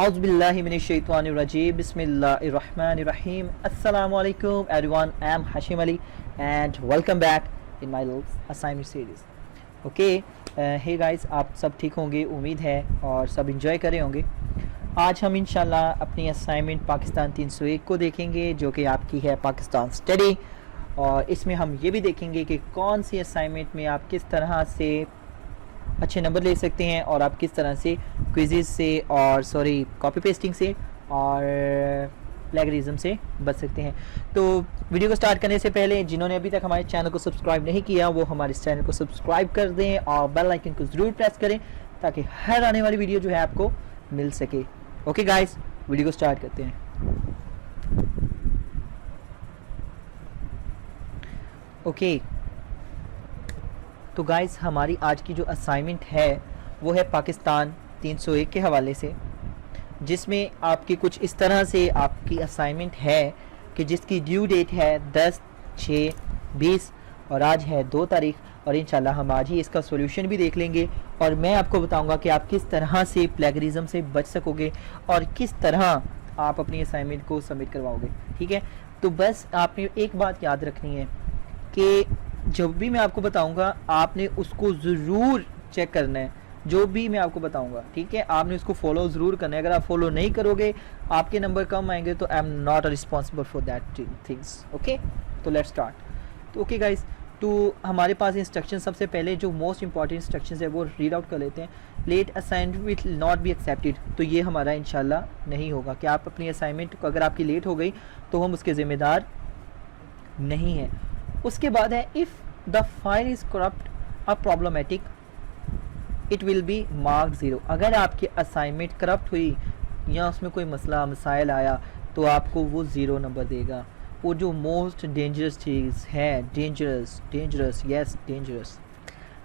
Auzubillahiminashaitanirrajim. Bismillahirrahmanirrahim. Assalamu alaikum everyone. I am Hashim Ali and welcome back in my little assignment series. Okay, hey guys, आप सब ठीक होंगे उम्मीद है और सब इंजॉय कर रहे होंगे। आज हम इंशाल्लाह अपनी असाइनमेंट पाकिस्तान 301 को देखेंगे जो कि आपकी है पाकिस्तान स्टडी, और इसमें हम ये भी देखेंगे कि कौन सी असाइनमेंट में आप किस तरह से अच्छे नंबर ले सकते हैं और आप किस तरह से क्विज़ेस से और कॉपी पेस्टिंग से और प्लेगरिज्म से बच सकते हैं। तो वीडियो को स्टार्ट करने से पहले जिन्होंने अभी तक हमारे चैनल को सब्सक्राइब नहीं किया वो हमारे इस चैनल को सब्सक्राइब कर दें और बेल आइकन को ज़रूर प्रेस करें ताकि हर आने वाली वीडियो जो है आपको मिल सके। ओके गाइस, वीडियो को स्टार्ट करते हैं। ओके तो गाइस, हमारी आज की जो असाइनमेंट है वो है पाकिस्तान 301 के हवाले से, जिसमें आपकी कुछ इस तरह से आपकी असाइनमेंट है कि जिसकी ड्यू डेट है 10/6/20 और आज है 2 तारीख, और इंशाल्लाह हम आज ही इसका सॉल्यूशन भी देख लेंगे और मैं आपको बताऊंगा कि आप किस तरह से प्लेगरिज्म से बच सकोगे और किस तरह आप अपनी असाइनमेंट को सबमिट करवाओगे। ठीक है, तो बस आपने एक बात याद रखनी है कि जब भी मैं आपको बताऊंगा आपने उसको ज़रूर चेक करना है, जो भी मैं आपको बताऊंगा। ठीक है, आपने उसको फॉलो ज़रूर करना है। अगर आप फॉलो नहीं करोगे आपके नंबर कम आएंगे, तो I am not responsible for that things. Okay, तो लेट्स स्टार्ट। तो ओके गाइस, तो हमारे पास इंस्ट्रक्शन सबसे पहले जो मोस्ट इंपॉर्टेंट इंस्ट्रक्शन है वो रीड आउट कर लेते हैं। Late assignment will not be accepted, तो ये हमारा इंशाल्लाह नहीं होगा कि आप अपनी असाइनमेंट को अगर आपकी लेट हो गई तो हम उसके ज़िम्मेदार नहीं हैं। उसके बाद है if the file is corrupt और problematic it will be mark 0। अगर आपकी असाइनमेंट करप्ट हुई या उसमें कोई मसला मसाइल आया तो आपको वो 0 नंबर देगा। वो जो मोस्ट डेंजरस चीज़ है, dangerous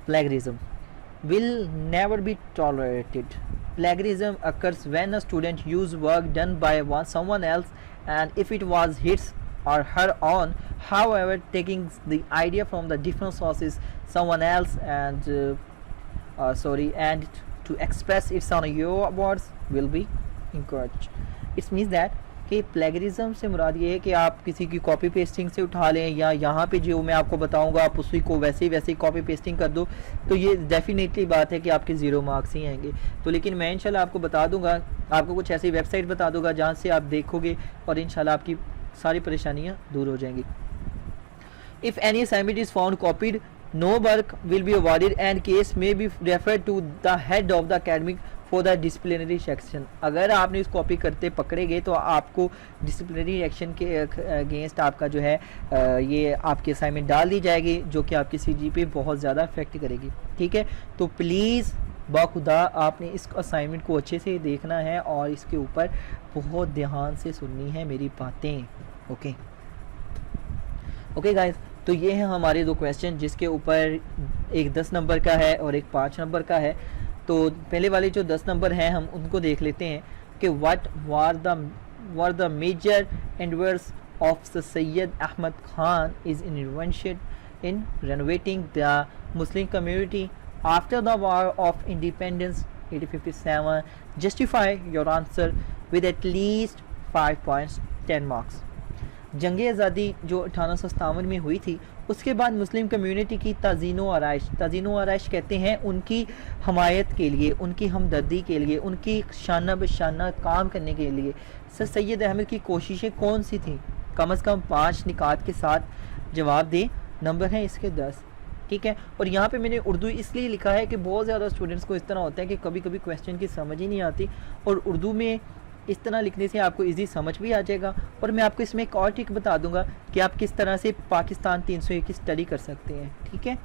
plagiarism will never be tolerated. Plagiarism occurs when a student use work done by someone else, and if it was his or her own, however, taking the idea from the different sources, someone else, and and to express it on your words will be encouraged. It means that कि plagiarism से मुराद ये है कि आप किसी की copy pasting से उठा लें या यहाँ पे जो मैं आपको बताऊँगा आप उसी को वैसे ही कॉपी पेस्टिंग कर दो, तो ये डेफिनेटली बात है कि आपके 0 मार्क्स ही आएंगे। तो लेकिन मैं इंशाल्लाह आपको बता दूंगा, आपको कुछ ऐसी वेबसाइट बता दूंगा जहाँ से आप देखोगे और इंशाल्लाह आपकी सारी परेशानियाँ दूर हो जाएंगी। If any assignment is found copied, no work will be awarded and case may be referred to the head of the academic for the disciplinary section। अगर आपने इस कॉपी करते पकड़े गए तो आपको डिसिप्लिनरी एक्शन के अगेंस्ट आपका जो है ये आपकी असाइनमेंट डाल दी जाएगी, जो कि आपकी सीजी पे बहुत ज़्यादा इफेक्ट करेगी। ठीक है, तो प्लीज़ बाखुदा आपने इस असाइनमेंट को अच्छे से देखना है और इसके ऊपर बहुत ध्यान से सुननी है मेरी बातें। ओके गाइज, तो ये हैं हमारे 2 क्वेश्चन जिसके ऊपर एक 10 नंबर का है और एक 5 नंबर का है। तो पहले वाले जो 10 नंबर हैं हम उनको देख लेते हैं कि what were the major endeavours of Syed Ahmad Khan is invention in renovating the Muslim community after the war of independence 1857। Justify your answer with at least 5 points 10 marks। जंग आज़ादी जो 1857 में हुई थी उसके बाद मुस्लिम कम्युनिटी की ताज़ीनो आराइश कहते हैं उनकी हमायत के लिए, उनकी हमदर्दी के लिए, उनकी शाना बशाना काम करने के लिए सर सैयद अहमद की कोशिशें कौन सी थी? कम से कम 5 निकात के साथ जवाब दें। नंबर है इसके 10। ठीक है, और यहाँ पे मैंने उर्दू इसलिए लिखा है कि बहुत ज़्यादा स्टूडेंट्स को इस तरह होता है कि कभी कभी क्वेश्चन की समझ ही नहीं आती, और उर्दू में इस तरह लिखने से आपको इजी समझ भी आ जाएगा। और मैं आपको इसमें एक और ट्रिक बता दूंगा कि आप किस तरह से पाकिस्तान 301 की स्टडी कर सकते हैं। ठीक है,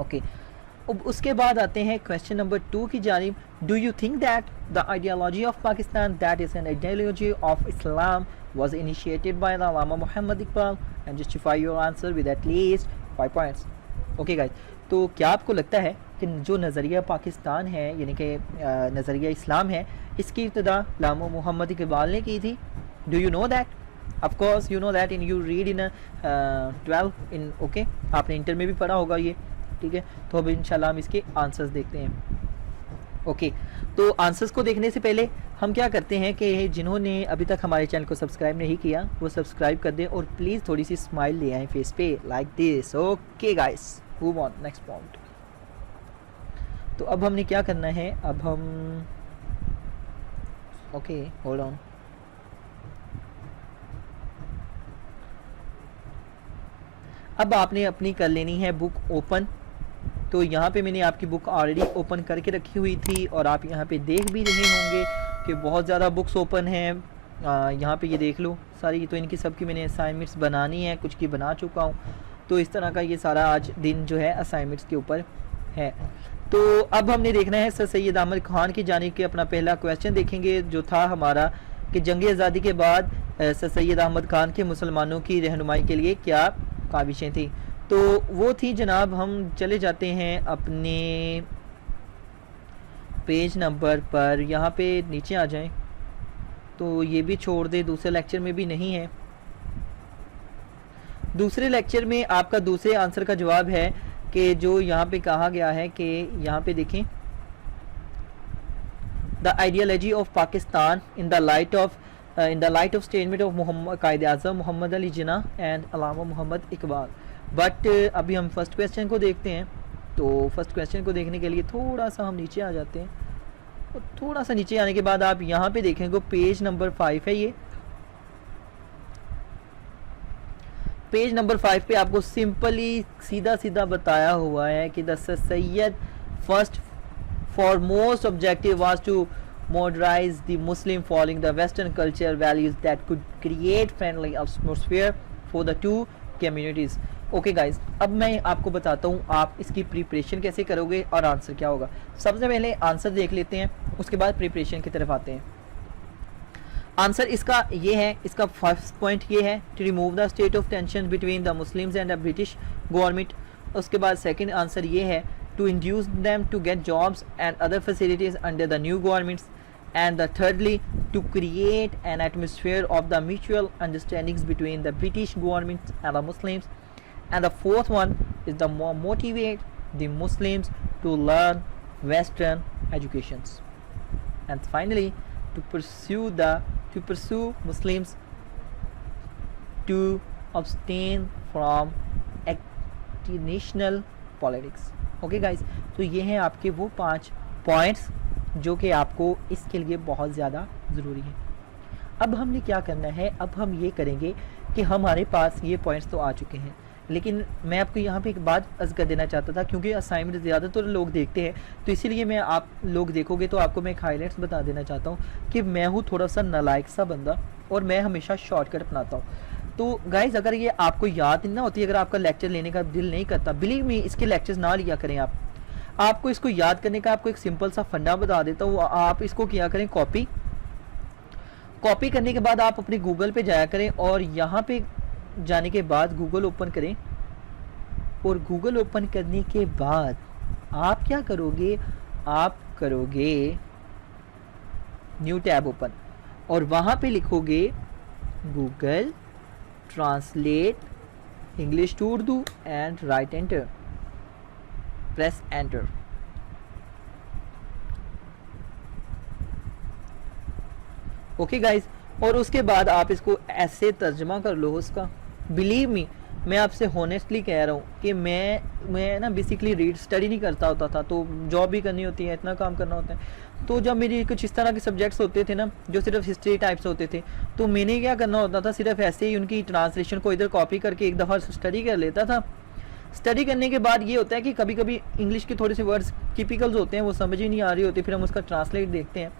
ओके। अब उसके बाद आते हैं क्वेश्चन नंबर 2 की जानिब। Do you think that the ideology of Pakistan that is an ideology of Islam was initiated by the Allama Muhammad Iqbal and justify your answer with at least 5 points। Okay guys, तो क्या आपको लगता है कि जो नज़रिया पाकिस्तान है यानी कि नज़रिया इस्लाम है इसकी इब्तिदा अल्लामा मुहम्मद इकबाल ने की थी? Do you know that? Of course you know that in you read in 12 in okay, आपने इंटर में भी पढ़ा होगा ये। ठीक है, तो अब इंशाल्लाह हम इसके आंसर्स देखते हैं। ओके, तो आंसर्स को देखने से पहले हम क्या करते हैं कि जिन्होंने अभी तक हमारे चैनल को सब्सक्राइब नहीं किया वो सब्सक्राइब कर दें और प्लीज़ थोड़ी सी स्माइल ले आए फेस पे like this. Okay guys, move on next point. तो अब हमने क्या करना है, अब हम ओके होल्ड ऑन। अब आपने अपनी कर लेनी है बुक ओपन। तो यहाँ पे मैंने आपकी बुक ऑलरेडी ओपन करके रखी हुई थी और आप यहाँ पे देख भी रहे होंगे कि बहुत ज़्यादा बुक्स ओपन हैं। यहाँ पे ये देख लो सारी, तो इनकी सब की मैंने असाइनमेंट्स बनानी है, कुछ की बना चुका हूँ। तो इस तरह का ये सारा आज दिन जो है असाइनमेंट्स के ऊपर है। तो अब हमने देखना है सर सैयद अहमद खान की जानिब के अपना पहला क्वेश्चन देखेंगे जो था हमारा कि जंग आज़ादी के बाद सर सैयद अहमद खान के मुसलमानों की रहनुमाई के लिए क्या काविशें थी। तो वो थी जनाब, हम चले जाते हैं अपने पेज नंबर पर, यहाँ पे नीचे आ जाएं। तो ये भी छोड़ दे, दूसरे लेक्चर में भी नहीं है। दूसरे लेक्चर में आपका दूसरे आंसर का जवाब है कि जो यहाँ पे कहा गया है कि यहाँ पे देखें, the ideology of Pakistan in the light of statement of Mohammad Quaid Azam Mohammad Ali Jinnah and Allama Mohammad Iqbal. But अभी हम फर्स्ट क्वेश्चन को देखते हैं। तो फर्स्ट क्वेश्चन को देखने के लिए थोड़ा सा हम नीचे आ जाते हैं और थोड़ा सा नीचे आने के बाद आप यहाँ पे देखेंगे पेज नंबर 5 है। ये पेज नंबर 5 पे आपको सिंपली सीधा सीधा बताया हुआ है कि the Syed first foremost objective was to modernize the Muslim following the Western culture values that could create friendly atmosphere for the two communities। Okay guys, अब मैं आपको बताता हूँ आप इसकी प्रिपरेशन कैसे करोगे और आंसर क्या होगा। सबसे पहले आंसर देख लेते हैं, उसके बाद प्रिपरेशन की तरफ आते हैं। आंसर इसका ये है, इसका फर्स्ट पॉइंट ये है to remove the state of tension between the Muslims and the British government. उसके बाद सेकंड आंसर ये है to induce them to get jobs and other facilities under the new governments, and the thirdly to create an atmosphere of the mutual understandings between the British government and the Muslims, and the fourth one is the more motivate the Muslims to learn Western educations, and finally to pursue Muslims to abstain from national politics। Okay guys, तो ये हैं आपके वो 5 points जो कि आपको इसके लिए बहुत ज़्यादा ज़रूरी है। अब हमने क्या करना है, अब हम ये करेंगे कि हमारे पास ये पॉइंट्स तो आ चुके हैं, लेकिन मैं आपको यहाँ पे एक बात अर्ज़ कर देना चाहता था क्योंकि असाइनमेंट ज़्यादातर लोग देखते हैं, तो इसीलिए मैं आप लोग देखोगे तो आपको मैं एक हाईलाइट्स बता देना चाहता हूँ कि मैं हूँ थोड़ा सा नालायक सा बंदा और मैं हमेशा शॉर्टकट अपनाता हूँ। तो गाइज अगर ये आपको याद ना होती, अगर आपका लेक्चर लेने का दिल नहीं करता, बिलीव मी इसके लेक्चर्स ना लिया करें आप। आपको इसको याद करने का आपको एक सिंपल सा फंडा बता देता हूँ। आप इसको किया करें कॉपी करने के बाद आप अपने गूगल पे जाया करें और यहाँ पे जाने के बाद गूगल ओपन करें और गूगल ओपन करने के बाद आप क्या करोगे, आप करोगे न्यू टैब ओपन और वहाँ पे लिखोगे Google Translate English to Urdu and write enter, press enter. Okay guys, और उसके बाद आप इसको ऐसे तर्जमा कर लो उसका। बिलीव मी, मैं आपसे होनेस्टली कह रहा हूँ कि मैं ना बेसिकली रीड स्टडी नहीं करता होता था, तो जॉब भी करनी होती है, इतना काम करना होता है। तो जब मेरी कुछ इस तरह के सब्जेक्ट्स होते थे ना जो सिर्फ हिस्ट्री टाइप्स होते थे, तो मैंने क्या करना होता था, सिर्फ ऐसे ही उनकी ट्रांसलेशन को इधर कॉपी करके एक दफ़ा स्टडी कर लेता था। स्टडी करने के बाद ये होता है कि कभी कभी इंग्लिश के थोड़े से वर्ड्स टिपिकल्स होते हैं, वो समझ ही नहीं आ रही होती, फिर हम उसका ट्रांसलेट देखते हैं।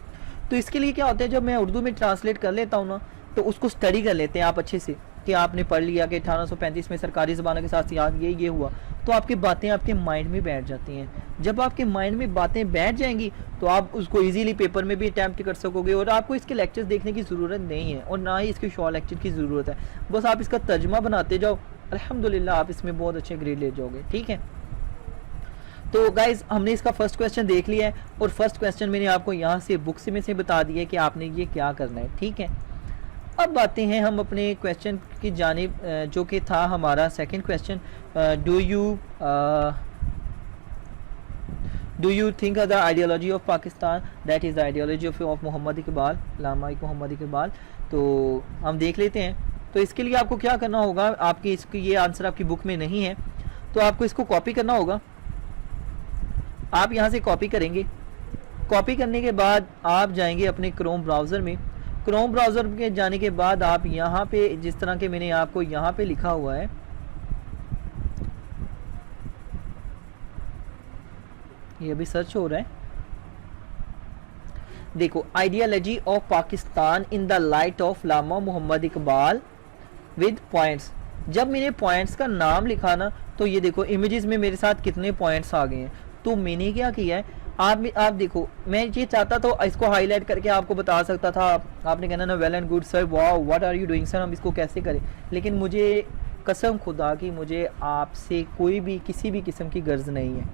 तो इसके लिए क्या होता है, जब मैं उर्दू में ट्रांसलेट कर लेता हूँ ना, तो उसको स्टडी कर लेते हैं आप अच्छे से कि आपने पढ़ लिया कि 1835 में सरकारी ज़बानों के साथ याद ये हुआ, तो आपकी बातें आपके माइंड में बैठ जाती हैं। जब आपके माइंड में बातें बैठ जाएंगी तो आप उसको इजीली पेपर में भी अटैम्प्ट कर सकोगे और आपको इसके लेक्चर्स देखने की ज़रूरत नहीं है और ना ही इसके शॉर्ट लेक्चर की ज़रूरत है। बस आप इसका तर्जमा बनाते जाओ, अल्हम्दुलिल्लाह आप इसमें बहुत अच्छे ग्रेड ले जाओगे। ठीक है, तो गाइज हमने इसका फर्स्ट क्वेश्चन देख लिया है और फर्स्ट क्वेश्चन मैंने आपको यहाँ से बुक्स में से बता दिया है कि आपने ये क्या करना है। ठीक है, अब आते हैं हम अपने क्वेश्चन की जानिब जो कि था do you think the ideology of Pakistan that is the ideology of Mohammad Iqbal, Allama Mohammad Iqbal. तो हम देख लेते हैं। तो इसके लिए आपको क्या करना होगा, आपकी इसकी ये आंसर आपकी बुक में नहीं है तो आपको इसको कॉपी करना होगा। आप यहाँ से कॉपी करेंगे। कॉपी करने के बाद आप जाएंगे अपने क्रोम ब्राउज़र में। क्रोम ब्राउज़र के जाने के बाद आप यहाँ पे जिस तरह के मैंने आपको यहाँ पे लिखा हुआ है, ये अभी सर्च हो रहा है, देखो ideology of Pakistan in the light of Allama Mohammad Iqbal with points. जब मैंने पॉइंट्स का नाम लिखा ना तो ये देखो इमेजेस में मेरे साथ कितने पॉइंट्स आ गए हैं। तो मैंने क्या किया है, आप देखो, मैं ये चाहता तो इसको हाईलाइट करके आपको बता सकता था, आपने कहना ना वेल एंड गुड सर, वाह what are you doing sir, हम इसको कैसे करें। लेकिन मुझे कसम खुदा की मुझे आपसे कोई भी किसी भी किस्म की गर्ज नहीं है।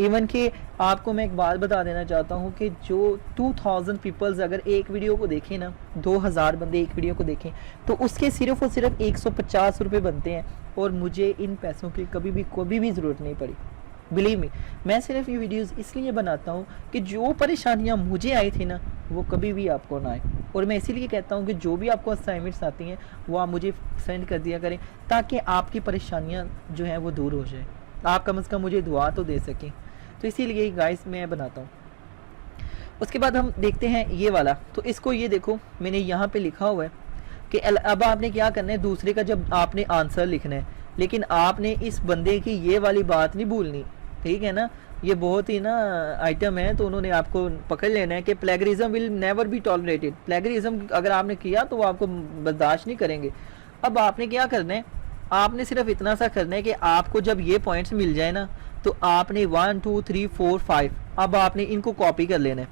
इवन कि आपको मैं एक बात बता देना चाहता हूँ कि जो 2000 पीपल्स अगर एक वीडियो को देखें ना, 2000 बंदे एक वीडियो को देखें तो उसके सिर्फ और सिर्फ 150 रुपये बनते हैं, और मुझे इन पैसों की कभी भी ज़रूरत नहीं पड़ी। बिलीव मी, मैं सिर्फ ये वीडियोस इसलिए बनाता हूँ कि जो परेशानियाँ मुझे आई थी ना वो कभी भी आपको ना आए। और मैं इसीलिए कहता हूँ कि जो भी आपको असाइनमेंट्स आती हैं वो आप मुझे सेंड कर दिया करें, ताकि आपकी परेशानियाँ जो हैं वो दूर हो जाए, आप कम से कम मुझे दुआ तो दे सकें। तो इसीलिए गाइस मैं बनाता हूँ। उसके बाद हम देखते हैं ये वाला। तो इसको ये देखो मैंने यहाँ पे लिखा हुआ है कि अब आपने क्या करना है, दूसरे का जब आपने आंसर लिखना है, लेकिन आपने इस बंदे की ये वाली बात नहीं भूलनी, ठीक है ना। ये बहुत ही ना आइटम है, तो उन्होंने आपको पकड़ लेना है कि plagiarism will never be tolerated. Plagiarism अगर आपने किया तो वो आपको बर्दाश्त नहीं करेंगे। अब आपने क्या करना है, आपने सिर्फ इतना सा करना है कि आपको जब ये पॉइंट्स मिल जाए ना तो आपने 1 2 3 4 5 अब आपने इनको कॉपी कर लेना है,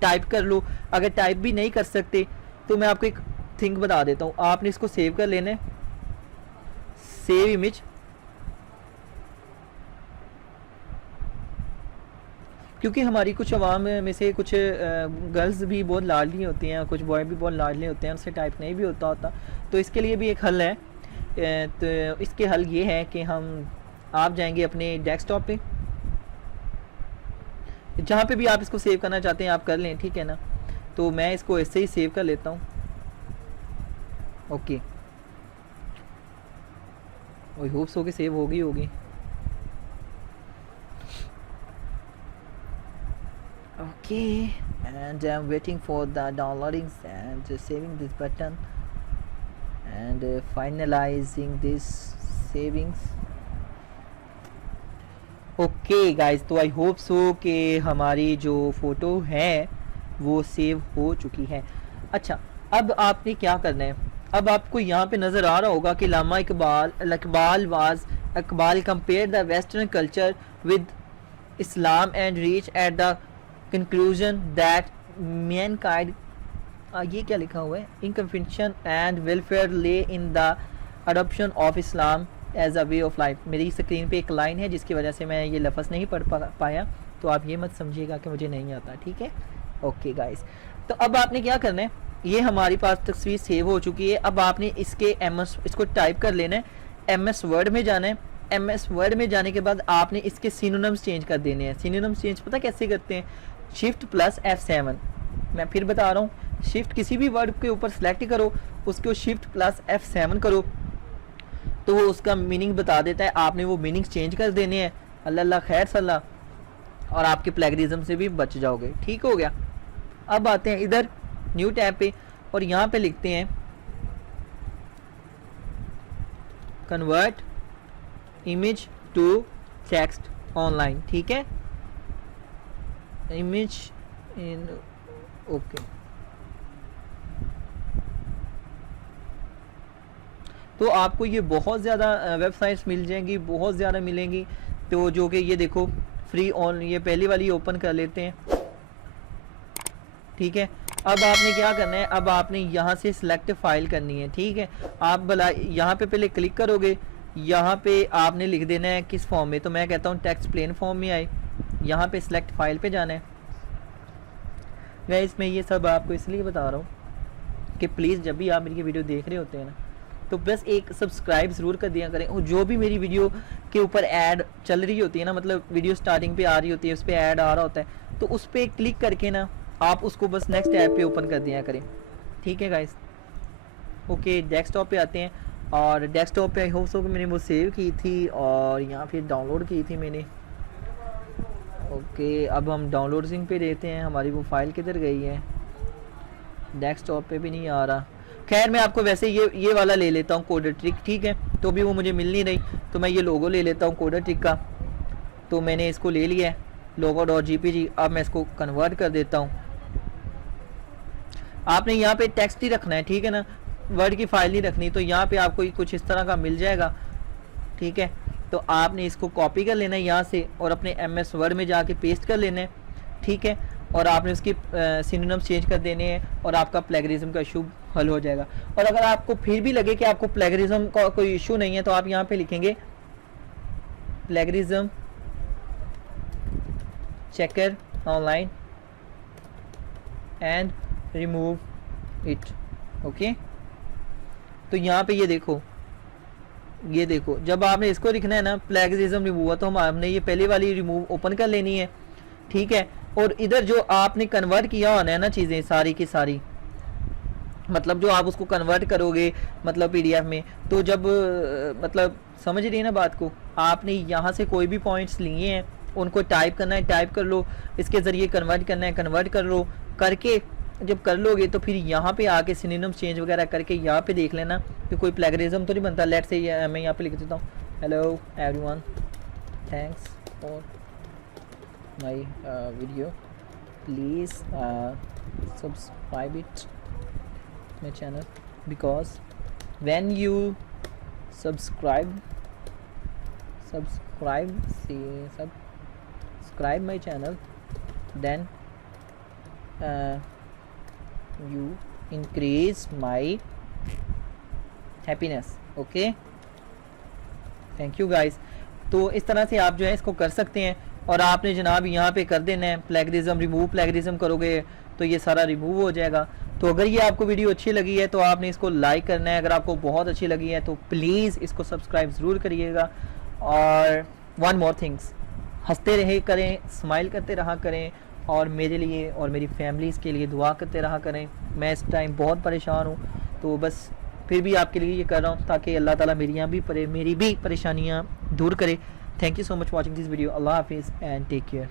टाइप कर लो। अगर टाइप भी नहीं कर सकते तो मैं आपको एक थिंग बता देता हूँ, आपने इसको सेव कर लेना है, सेव इमेज। क्योंकि हमारी कुछ आवाम में से कुछ गर्ल्स भी बहुत लाडली होती हैं, कुछ बॉय भी बहुत लाडले होते हैं, उनसे टाइप नहीं भी होता। तो इसके लिए भी एक हल है। तो इसके हल ये है कि आप जाएंगे अपने डेस्कटॉप पे, जहाँ पे भी आप इसको सेव करना चाहते हैं आप कर लें, ठीक है ना। तो मैं इसको ऐसे ही सेव कर लेता हूँ। ओके, आई होप सो कि सेव होगी। Okay, and I'm waiting for the downloading and saving this button and finalizing this savings. Okay guys, तो आई होप सो कि हमारी जो फ़ोटो है वो सेव हो चुकी है। अच्छा, अब आपने क्या करना है, अब आपको यहाँ पे नज़र आ रहा होगा कि Allama Iqbal compare the western culture with Islam and reach at the conclusion that mankind, ये क्या लिखा हुआ है, in confusion and welfare lie in the adoption of Islam as a way of life. मेरी स्क्रीन पे एक लाइन है जिसकी वजह से मैं ये लफ्ज़ नहीं पढ़ पाया, तो आप ये मत समझिएगा कि मुझे नहीं आता, ठीक है। ओके गाइस, तो अब आपने क्या करना है, ये हमारी पास तस्वीर सेव हो चुकी है। अब आपने इसको टाइप कर लेना है, MS वर्ड में जाना है। MS वर्ड में जाने के बाद आपने इसके सिनोनिम्स चेंज कर देने हैं। सिनोनिम्स चेंज पता कैसे करते हैं, शिफ्ट प्लस F7। मैं फिर बता रहा हूँ, शिफ्ट किसी भी वर्ड के ऊपर सेलेक्ट करो, उसको शिफ्ट प्लस F7 करो तो वो उसका मीनिंग बता देता है। आपने वो मीनिंग्स चेंज कर देने हैं, अल्लाह खैर सल्ला, और आपके प्लेगरिज्म से भी बच जाओगे, ठीक हो गया। अब आते हैं इधर न्यू टैब पे और यहाँ पे लिखते हैं convert image to text online, ठीक है, इमेज इन, ओके। तो आपको ये बहुत ज़्यादा वेबसाइट्स मिल जाएंगी, बहुत ज़्यादा मिलेंगी। तो जो कि ये देखो फ्री ऑन, ये पहली वाली ओपन कर लेते हैं, ठीक है। अब आपने क्या करना है, अब आपने यहाँ से सिलेक्ट फाइल करनी है, ठीक है। आप भला यहाँ पे पहले क्लिक करोगे, यहाँ पे आपने लिख देना है किस फॉर्म में, तो मैं कहता हूँ टेक्स्ट प्लेन फॉर्म में आए। यहाँ पे सिलेक्ट फाइल पे जाना है। गाइस मैं ये सब आपको इसलिए बता रहा हूँ कि प्लीज़ जब भी आप मेरी वीडियो देख रहे होते हैं ना, तो बस एक सब्सक्राइब ज़रूर कर दिया करें। और जो भी मेरी वीडियो के ऊपर ऐड चल रही होती है ना, मतलब वीडियो स्टार्टिंग पे आ रही होती है, उस पर ऐड आ रहा होता है, तो उस पर क्लिक करके ना आप उसको बस नेक्स्ट टैब पे ओपन कर दिया करें। ठीक है गाइस, ओके डेस्कटॉप पे आते हैं। और डेस्कटॉप पे आई होप सो कि मैंने वो सेव की थी और यहाँ फिर डाउनलोड की थी मैंने। ओके अब हम डाउनलोडिंग पे देते हैं, हमारी वो फाइल किधर गई है, डेस्कटॉप पे भी नहीं आ रहा। खैर मैं आपको वैसे ये वाला ले लेता हूँ कोडर ट्रिक, ठीक है, तो भी वो मुझे मिल नहीं रही, तो मैं ये लोगो ले लेता हूँ कोडर ट्रिक का। तो मैंने इसको ले लिया है logo.jpg। अब मैं इसको कन्वर्ट कर देता हूँ। आपने यहाँ पे टेक्स्ट ही रखना है, ठीक है ना, वर्ड की फाइल नहीं रखनी। तो यहाँ पे आपको कुछ इस तरह का मिल जाएगा, ठीक है। तो आपने इसको कॉपी कर लेना है यहाँ से और अपने MS वर्ड में जाके पेस्ट कर लेना है, ठीक है। और आपने उसकी सिनोनिम्स चेंज कर देने हैं और आपका प्लेगरिज्म का इशू हल हो जाएगा। और अगर आपको फिर भी लगे कि आपको प्लेगरिज्म का कोई इशू नहीं है, तो आप यहाँ पे लिखेंगे plagiarism checker online and remove it. Okay तो यहाँ पे ये देखो जब आपने इसको लिखना है ना प्लेगरिज्म रिमूव, तो हमने ये पहले वाली रिमूव ओपन कर लेनी है, ठीक है। और इधर जो आपने कन्वर्ट किया होना है ना चीज़ें सारी की सारी, मतलब जो आप उसको कन्वर्ट करोगे मतलब PDF में, तो जब मतलब समझ रही है ना बात को, आपने यहाँ से कोई भी पॉइंट्स लिए हैं उनको टाइप करना है, टाइप कर लो, इसके ज़रिए कन्वर्ट करना है, कन्वर्ट कर लो। करके जब कर लोगे तो फिर यहाँ पे आके सिनोनिम्स चेंज वगैरह करके यहाँ पे देख लेना कि कोई प्लेगरिज्म तो नहीं बनता। लेट्स से मैं यहाँ पे लिख देता हूँ, hello everyone, thanks for my video, please subscribe it my channel, because when you subscribe my channel, then you increase my happiness। okay, thank you guys। तो इस तरह से आप जो है इसको कर सकते हैं। और आपने जनाब यहाँ पे कर देना है प्लेगरिज्म रिमूव, प्लेगरिज्म करोगे तो ये सारा रिमूव हो जाएगा। तो अगर ये आपको वीडियो अच्छी लगी है तो आपने इसको लाइक करना है, अगर आपको बहुत अच्छी लगी है तो प्लीज़ इसको सब्सक्राइब ज़रूर करिएगा। और वन मोर थिंग्स, हंसते रहे करें, स्माइल करते रहा करें, और मेरे लिए और मेरी फैमिलीज़ के लिए दुआ करते रहा करें। मैं इस टाइम बहुत परेशान हूँ, तो बस फिर भी आपके लिए ये कर रहा हूँ ताकि अल्लाह ताला मेरी भी परेशानियाँ दूर करे। Thank you so much watching this video. Allah हाफिज़ एंड टेक केयर।